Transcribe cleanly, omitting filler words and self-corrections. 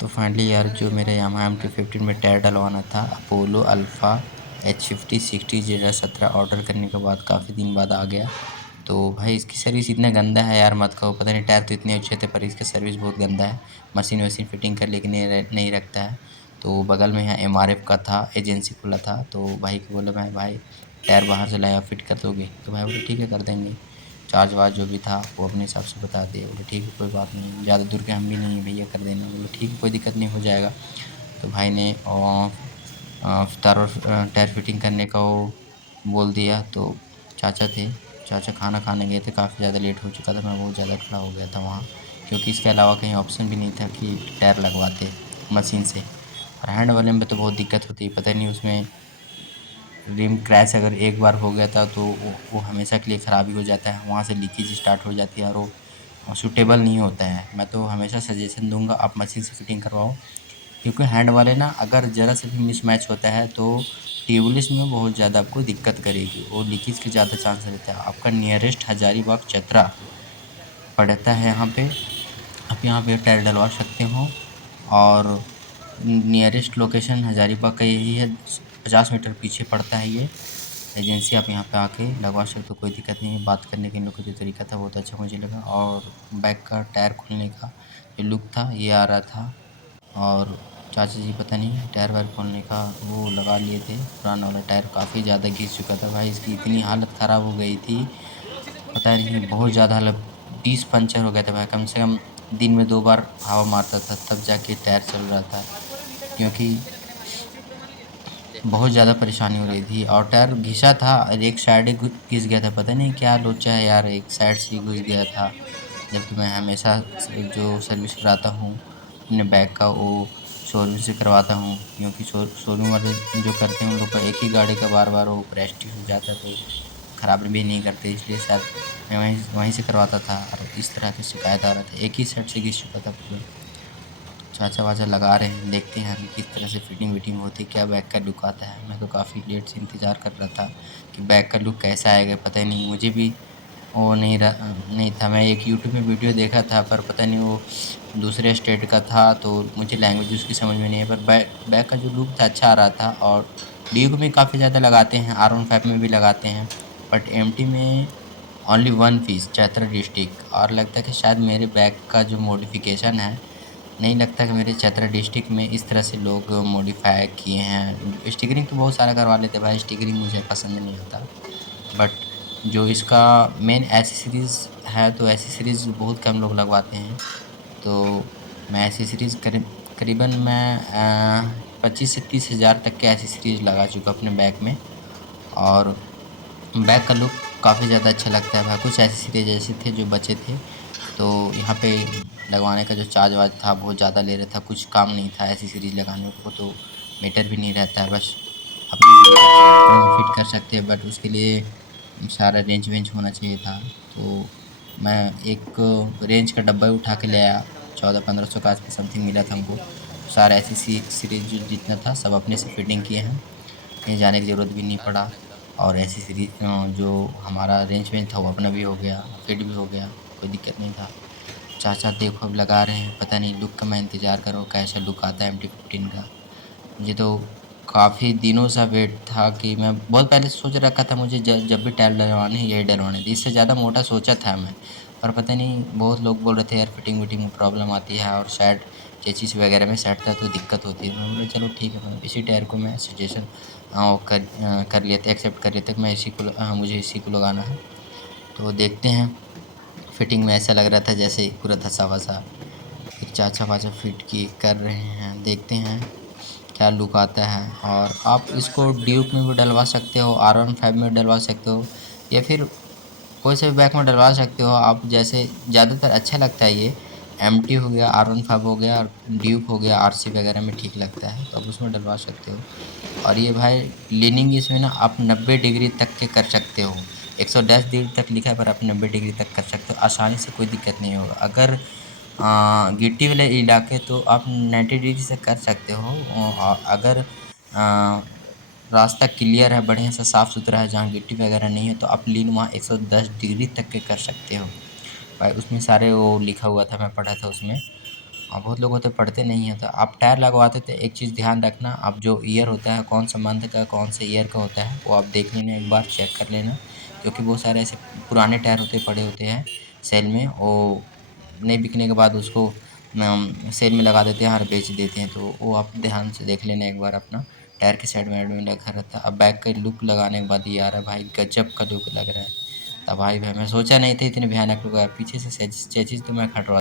तो फाइनली यार जो मेरे यामाहा MT-15 में टायर डलवाना था अपोलो अल्फ़ा H50 60/17 ऑर्डर करने के बाद काफ़ी दिन बाद आ गया। तो भाई इसकी सर्विस इतना गंदा है यार मत कहो। पता नहीं टायर तो इतने अच्छे थे पर इसका सर्विस बहुत गंदा है। मशीन वशीन फिटिंग कर लेकिन नहीं रखता है। तो बगल में यहाँ MRF का था, एजेंसी खुला था। तो भाई को बोला मैं भाई टायर बाहर से लाया फिट कर दोगे? तो भाई बोले ठीक है कर देंगे। चार्ज वार्ज जो भी था वो अपने हिसाब से बता दिए। बोले ठीक है कोई बात नहीं, ज़्यादा दूर के हम भी नहीं हैं भैया, कर देना। बोले ठीक है कोई दिक्कत नहीं, हो जाएगा। तो भाई ने तार और टायर फिटिंग करने का वो बोल दिया। तो चाचा थे, चाचा खाना खाने गए थे, काफ़ी ज़्यादा लेट हो चुका था, मैं बहुत ज़्यादा खड़ा हो गया था वहाँ, क्योंकि इसके अलावा कहीं ऑप्शन भी नहीं था कि टायर लगवाते मशीन से। और हैंड वाले में तो बहुत दिक्कत होती है, पता नहीं उसमें रिम क्रैश अगर एक बार हो गया था तो वो हमेशा के लिए ख़राब ही हो जाता है, वहाँ से लीकेज स्टार्ट हो जाती है और वो सूटेबल नहीं होता है। मैं तो हमेशा सजेशन दूंगा आप मशीन से फिटिंग करवाओ, क्योंकि हैंड वाले ना अगर ज़रा सा भी मिसमैच होता है तो ट्यूबलेस में बहुत ज़्यादा आपको दिक्कत करेगी और लीकेज के ज़्यादा चांस रहता है। आपका नियरेस्ट हजारीबाग चतरा पड़ता है यहाँ पे, आप यहाँ पे टायर डलवा सकते हो। और नियरेस्ट लोकेशन हजारीबाग का यही है, 50 मीटर पीछे पड़ता है ये एजेंसी। आप यहाँ पे आके लगवा सकते हो, कोई दिक्कत नहीं है। बात करने के इन लोग का जो तरीका था बहुत अच्छा मुझे लगा। और बैक का टायर खोलने का जो लुक था ये आ रहा था। और चाचा जी पता नहीं टायर वायर खोलने का वो लगा लिए थे, पुराना वाला टायर काफ़ी ज़्यादा घिस चुका था भाई, इसकी इतनी हालत ख़राब हो गई थी पता नहीं, बहुत ज़्यादा हालत। 20 पंचर हो गए थे भाई, कम से कम दिन में 2 बार हवा मारता था तब जाके टायर चल रहा था, क्योंकि बहुत ज़्यादा परेशानी हो रही थी। और टायर घिसा था और एक साइड ही घिस गया था, पता नहीं क्या लोचा है यार, एक साइड से ही घुस गया था। जबकि मैं हमेशा जो सर्विस कराता हूँ अपने बाइक का वो शोरूम से करवाता हूँ, क्योंकि शोरूम वाले जो करते हैं उन लोग का एक ही गाड़ी का बार बार वो प्रेस्टीज हो जाता है तो ख़राब भी नहीं करते, इसलिए शायद मैं वहीं से करवाता था। और इस तरह की शिकायत आ रहा था, एक ही साइड से घिस चुका था पूरा। चाचा वाचा लगा रहे हैं, देखते हैं अभी किस तरह से फिटिंग विटिंग होती है, क्या बैग का लुक आता है। मैं तो काफ़ी लेट से इंतज़ार कर रहा था कि बैग का लुक कैसा आएगा, पता ही नहीं मुझे भी वो नहीं था। मैं एक यूट्यूब में वीडियो देखा था पर पता नहीं वो दूसरे स्टेट का था तो मुझे लैंग्वेज उसकी समझ में नहीं है, पर बैग का जो लुक था अच्छा आ रहा था। और ड्यूक में काफ़ी ज़्यादा लगाते हैं, R15 में भी लगाते हैं, बट MT में only one piece Chaitra district. और लगता है कि शायद मेरे बैग का जो मॉडिफिकेशन है, नहीं लगता कि मेरे चतरा डिस्ट्रिक्ट में इस तरह से लोग मॉडिफाई किए हैं। स्टिकरिंग तो बहुत सारा करवा लेते भाई, स्टिकरिंग मुझे पसंद नहीं आता। बट जो इसका मेन एसेसरीज़ है तो एसेसरीज़ बहुत कम लोग लगवाते हैं। तो मैं एसेसरीज़ करीबन मैं 25 से 30 हज़ार तक के एसेसरीज़ लगा चुका अपने बैग में। और बैग का लुक काफ़ी ज़्यादा अच्छा लगता है भाई। कुछ एसेसरीज ऐसे थे जो बचे थे, तो यहाँ पे लगवाने का जो चार्ज वार्ज था बहुत ज़्यादा ले रहा था, कुछ काम नहीं था एसेसरीज लगाने को, तो मीटर भी नहीं रहता है, बस अपने फिट कर सकते हैं। बट उसके लिए सारा रेंज वेंज होना चाहिए था। तो मैं एक रेंज का डब्बा ही उठा के ले आया, 1400-1500 का आसपास समथिंग मिला था हमको। सारा एसेसरीज जो जितना था सब अपने से फिटिंग किए हैं, कहीं जाने की ज़रूरत भी नहीं पड़ा। और एसेसरीज जो हमारा रेंज वेंज था वो अपना भी हो गया, फिट भी हो गया, कोई दिक्कत नहीं था। चाचा देखो अब लगा रहे हैं, पता नहीं लुक का मैं इंतज़ार कर रहा हूँ कैसा लुक आता है MT-15 का। मुझे तो काफ़ी दिनों सा वेट था कि मैं बहुत पहले सोच रखा था मुझे जब भी टायर डलवाने हैं यही डलवाने थे, इससे ज़्यादा मोटा सोचा था मैं। पर पता नहीं बहुत लोग बोल रहे थे यार फिटिंग विटिंग में प्रॉब्लम आती है और शायद चेसिस वगैरह में सटता है तो दिक्कत होती है। मैं बोला चलो ठीक है, मैं इसी टायर को मैं सजेशन कर लिए थे, एक्सेप्ट कर लिए थे कि मैं मुझे इसी को लगाना है। तो देखते हैं, फिटिंग में ऐसा लग रहा था जैसे पूरा धँसा वसा। फिर चाचा वाचा फिट की कर रहे हैं, देखते हैं क्या लुक आता है। और आप इसको ड्यूक में भी डलवा सकते हो, R15 में डलवा सकते हो, या फिर कोई से भी बाइक में डलवा सकते हो आप। जैसे ज़्यादातर अच्छा लगता है ये MT हो गया, R15 हो गया और ड्यूक हो गया, RC वगैरह में ठीक लगता है तो आप उसमें डलवा सकते हो। और ये भाई लीनिंग इसमें ना आप 90 डिग्री तक के कर सकते हो, 110 डिग्री तक लिखा है पर आप 90 डिग्री तक कर सकते हो आसानी से, कोई दिक्कत नहीं होगा। अगर गिट्टी वाले इलाके तो आप 90 डिग्री से कर सकते हो। अगर रास्ता क्लियर है, बढ़िया से साफ़ सुथरा है, जहाँ गिट्टी वगैरह नहीं है तो आप लीन वहाँ 110 डिग्री तक के कर सकते हो भाई। उसमें सारे वो लिखा हुआ था, मैं पढ़ा था उसमें। और बहुत लोग होते पढ़ते नहीं हैं। तो आप टायर लगवाते थे, एक चीज़ ध्यान रखना, आप जो ईयर होता है कौन सा मंथ का कौन से ईयर का होता है वो आप देख लेना, एक बार चेक कर लेना। क्योंकि बहुत सारे ऐसे पुराने टायर होते पड़े होते हैं सेल में, वो नहीं बिकने के बाद उसको सेल में लगा देते हैं और बेच देते हैं। तो वो आप ध्यान से देख लेना एक बार अपना, टायर के साइड में एड में लगा रहता है। अब बैक का लुक लगाने के बाद ये आ रहा है भाई, गजब का लुक लग रहा है। तब भाई मैं सोचा नहीं था इतने भयानक लुक आया। पीछे से चेचिस तो मैं खटवा